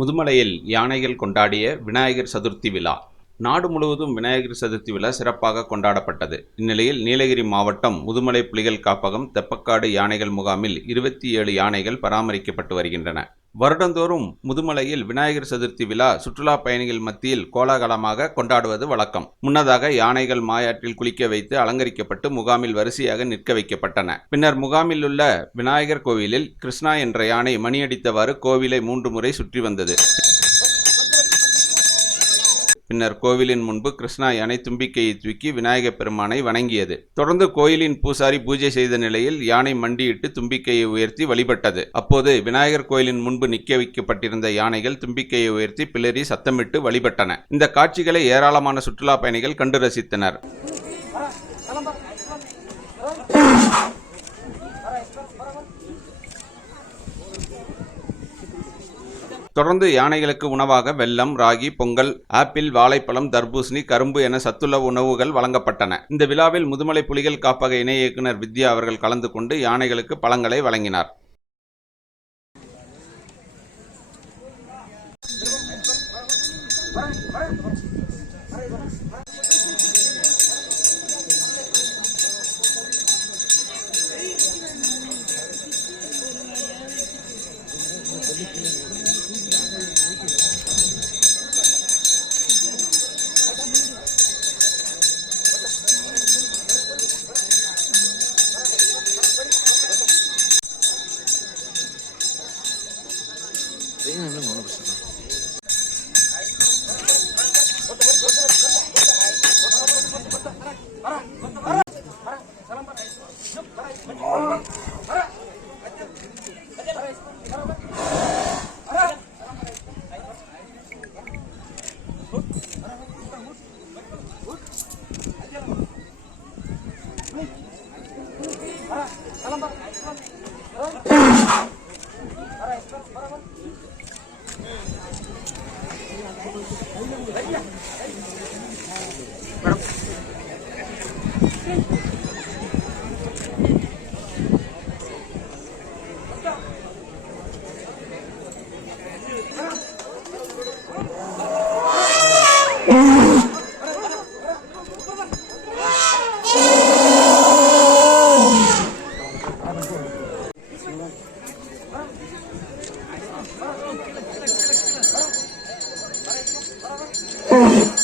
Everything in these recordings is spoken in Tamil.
முதுமலையில் யானைகள் கொண்டாடிய விநாயகர் சதுர்த்தி விழா. நாடு முழுவதும் விநாயகர் சதுர்த்தி விழா சிறப்பாக கொண்டாடப்பட்டது. இந்நிலையில் நீலகிரி மாவட்டம் முதுமலை புலிகள் காப்பகம் தெப்பக்காடு யானைகள் முகாமில் இருபத்தி ஏழு யானைகள் பராமரிக்கப்பட்டு வருகின்றன. வருடந்தோறும் முதுமலையில் விநாயகர் சதுர்த்தி விழா சுற்றுலா பயணிகள் மத்தியில் கோலாகலமாக கொண்டாடுவது வழக்கம். முன்னதாக யானைகள் மாயாற்றில் குளிக்க வைத்து அலங்கரிக்கப்பட்டு முகாமில் வரிசையாக நிற்க வைக்கப்பட்டன. பின்னர் முகாமில் உள்ள விநாயகர் கோவிலில் கிருஷ்ணா என்ற யானை மணியடித்தவாறு கோவிலை மூன்று முறை சுற்றி வந்தது. பின்னர் கோவிலின் முன்பு கிருஷ்ணா யானை தும்பிக்கையை தூக்கி விநாயகப் பெருமானை வணங்கியது. தொடர்ந்து கோயிலின் பூசாரி பூஜை செய்த நிலையில் யானை மண்டியிட்டு தும்பிக்கையை உயர்த்தி வழிபட்டது. அப்போது விநாயகர் கோயிலின் முன்பு நிற்க வைக்கப்பட்டிருந்த யானைகள் தும்பிக்கையை உயர்த்தி பிளறி சத்தமிட்டு வழிபட்டன. இந்த காட்சிகளை ஏராளமான சுற்றுலா பயணிகள் கண்டு ரசித்தனர். தொடர்ந்து யானைகளுக்கு உணவாக வெல்லம் ராகி பொங்கல் ஆப்பிள் வாழைப்பழம் தர்பூசணி கரும்பு என சத்துள்ள உணவுகள் வழங்கப்பட்டன. இந்த விழாவில் முதுமலை புலிகள் காப்பக இணை இயக்குனர் வித்யா அவர்கள் கலந்து கொண்டு யானைகளுக்கு பழங்களை வழங்கினார். 세이는 오늘 무슨 Oh! Hum.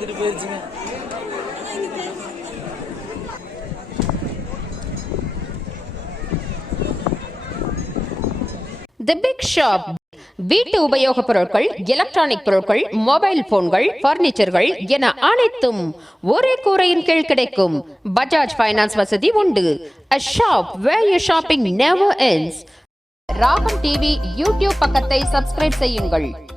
வந்துட்டு போயிடுச்சுங்க தி பிக் ஷாப் வீட்டு உபயோகப் பொருட்கள் எலக்ட்ரானிக் பொருட்கள் மொபைல் போன்கள் பர்னிச்சர்கள் என அனைத்தும் ஒரே கூரையின் கீழ் கிடைக்கும். பஜாஜ் ஃபைனான்ஸ் வசதி உண்டு. A shop where you shopping never ends. Ragam TV YouTube பக்கத்தை சப்ஸ்கிரைப் செய்யுங்கள்.